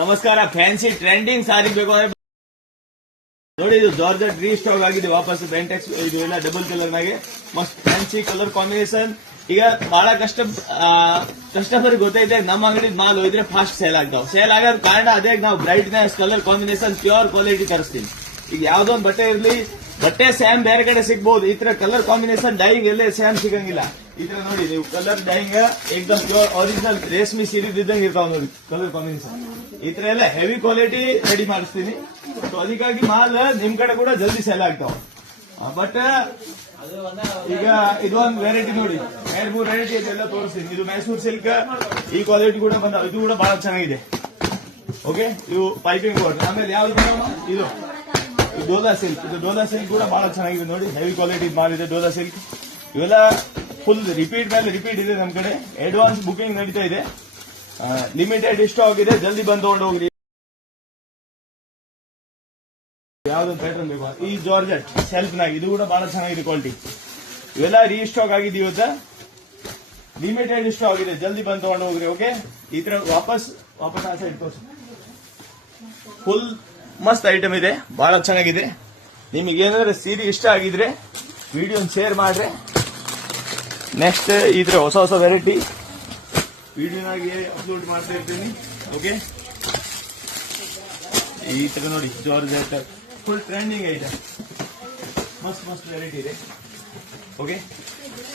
ನಮಸ್ಕಾರ. Fancy trending ಸಾರಿ ಬೇಕು ಅಂದ್ರೆ ನೋಡಿ, ಇದು ಜಾರ್ಜೆಟ್ ರೀಸ್ಟಾಕ್ ಆಗಿದೆ ವಾಪಸ್. ಬೆಂಟೆಕ್ಸ್ ಇದು ಎಲ್ಲ ಡಬಲ್ ಕಲರ್ ನಾಗೆ ಮಸ್ತ್ ಫ್ಯಾನ್ಸಿ ಕಲರ್ ಕಾಂಬಿನೇಷನ್. ಈಗ ಬಹಳ ಕಸ್ಟಮರ್ ಗೊತ್ತೈತೆ ನಮ್ಮ ಅಂಗಡಿ ಮಾಲ್ ಹೋದ್ರೆ ಫಾಸ್ಟ್ ಸೇಲ್ ಆಗ್ತಾವ. ಸೇಲ್ ಆಗೋದ್ ಕಾರಣ ಅದೇ, ನಾವು brightness colour combination pure quality ತರಿಸ್ತೀನಿ. ಈಗ ಯಾವ್ದೋ ಒಂದು ಬಟ್ಟೆ ಇರ್ಲಿ, ಬಟ್ಟೆ ಸ್ಯಾಮ್ ಬೇರೆ ಕಡೆ ಸಿಗ್ಬಹುದು, ಈ ತರ ಕಲರ್ ಕಾಂಬಿನೇಷನ್ ಡೈಯಿಂಗ್ ಎಲ್ಲೇ ಸ್ಯಾಮ್ ಸಿಗಂಗಿಲ್ಲ. ಈ ತರ ನೋಡಿ ನೀವು ಕಲರ್ ಡೈಯಿಂಗ್ ಏಕದಮ್ ಪ್ಯೂರ್ ಒರಿಜಿನಲ್ ರೇಷ್ಮೆ ಸೀರೀಸ್ ಇದ್ದಂಗೆ ಇರ್ತಾವ ನೋಡಿ ಕಲರ್ ಕಾಂಬಿನೇಷನ್. ಈ ತರ ಎಲ್ಲ ಹೆವಿ ಕ್ವಾಲಿಟಿ ರೆಡಿ ಮಾಡಿಸ್ತೀನಿ. ಸೊ ಅದಕ್ಕಾಗಿ ಮಾಲ್ ನಿಮ್ ಕಡೆ ಕೂಡ ಜಲ್ದಿ ಸೇಲ್ ಆಗ್ತಾವ. ಬಟ್ ಈಗ ಇದೊಂದು ವೆರೈಟಿ ನೋಡಿ, 2-3 ವೆರೈಟಿ ಇದೆಲ್ಲ ತೋರಿಸ್ತೀನಿ. ಇದು ಮೈಸೂರು ಸಿಲ್ಕ್, ಈ ಕ್ವಾಲಿಟಿ ಕೂಡ ಬಂದ, ಇದು ಕೂಡ ಬಹಳ ಚೆನ್ನಾಗಿದೆ. ಓಕೆ, ಇವು ಪೈಪಿಂಗ್ ಬೋರ್ಡ್. ಆಮೇಲೆ ಯಾವ್ದು ಇದು ಡೋಲಾ ಸಿಲ್ಕ್. ಇದು ಡೋಲಾ ಸಿಲ್ಕ್ ಕೂಡ ಬಹಳ ಚೆನ್ನಾಗಿದೆ ನೋಡಿ, ಹೆವಿ ಕ್ವಾಲಿಟಿ ಮಾಲ್ ಇದೆ ಡೋಲಾ ಸಿಲ್ಕ್. ಇವೆಲ್ಲ ಫುಲ್ ರಿಪೀಟ್ ಮೇಲೆ ರಿಪೀಟ್ ಇದೆ ನಮ್ ಕಡೆ. ಅಡ್ವಾನ್ಸ್ ಬುಕಿಂಗ್ ನಡೀತಾ ಇದೆ, ಲಿಮಿಟೆಡ್ ಸ್ಟಾಕ್ ಇದೆ, ಜಲ್ದಿ ಬಂದು ತಗೊಂಡು ಹೋಗ್ರಿ. ಯಾವ್ದೊಂದು ಪ್ಯಾಟರ್ನ್ ಬೇಕು, ಈ ಜಾರ್ಜೆಟ್ ಸೆಲ್ಫ್ ನಾಗ ಇದು ಕೂಡ ಬಹಳ ಚೆನ್ನಾಗಿದೆ ಕ್ವಾಲಿಟಿ. ಇವೆಲ್ಲ ರೀಸ್ಟಾಕ್ ಆಗಿದೆ ಇವತ್ತು, ಲಿಮಿಟೆಡ್ ಸ್ಟಾಕ್ ಆಗಿದೆ, ಜಲ್ದಿ ಬಂದು ತಗೊಂಡು ಹೋಗ್ರಿ. ಓಕೆ, ಈ ತರ ವಾಪಸ್ ಆ ಸೈಡ್ ತೋರಿಸಿ. ಫುಲ್ ಮಸ್ತ್ ಐಟಮ್ ಇದೆ, ಬಹಳ ಚೆನ್ನಾಗಿದೆ. ನಿಮಗೆ ಏನಾದ್ರೆ ಸೀರೆ ಇಷ್ಟ ಆಗಿದ್ರೆ ವಿಡಿಯೋ ಶೇರ್ ಮಾಡ್ರಿ. ನೆಕ್ಸ್ಟ್ ಈ ತರ ಹೊಸ ಹೊಸ ವೆರೈಟಿ ವಿಡಿಯೋನಾಗಿ ಅಪ್ಲೋಡ್ ಮಾಡ್ತಾ ಇರ್ತೀನಿ. ಓಕೆ, ಈ ತರ ನೋಡಿ ಜಾರ್ಜೆಟ್ ಫುಲ್ ಟ್ರೆಂಡಿಂಗ್ ಐಟಮ್, ಮಸ್ತ್ ವೆರೈಟಿ ಇದೆ. ಓಕೆ,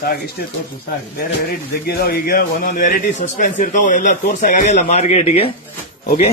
ಸಾಕು, ಇಷ್ಟೇ ತೋರ್ಸು ಸಾಕು. ಬೇರೆ ವೆರೈಟಿ ಜಗ್ಗಿದಾವ. ಈಗ ಒಂದೊಂದು ವೆರೈಟಿ ಸಸ್ಪೆನ್ಸ್ ಇರ್ತಾವ, ಎಲ್ಲ ತೋರ್ಸಾಗಲ್ಲ ಮಾರ್ಕೆಟ್ಗೆ. ಓಕೆ.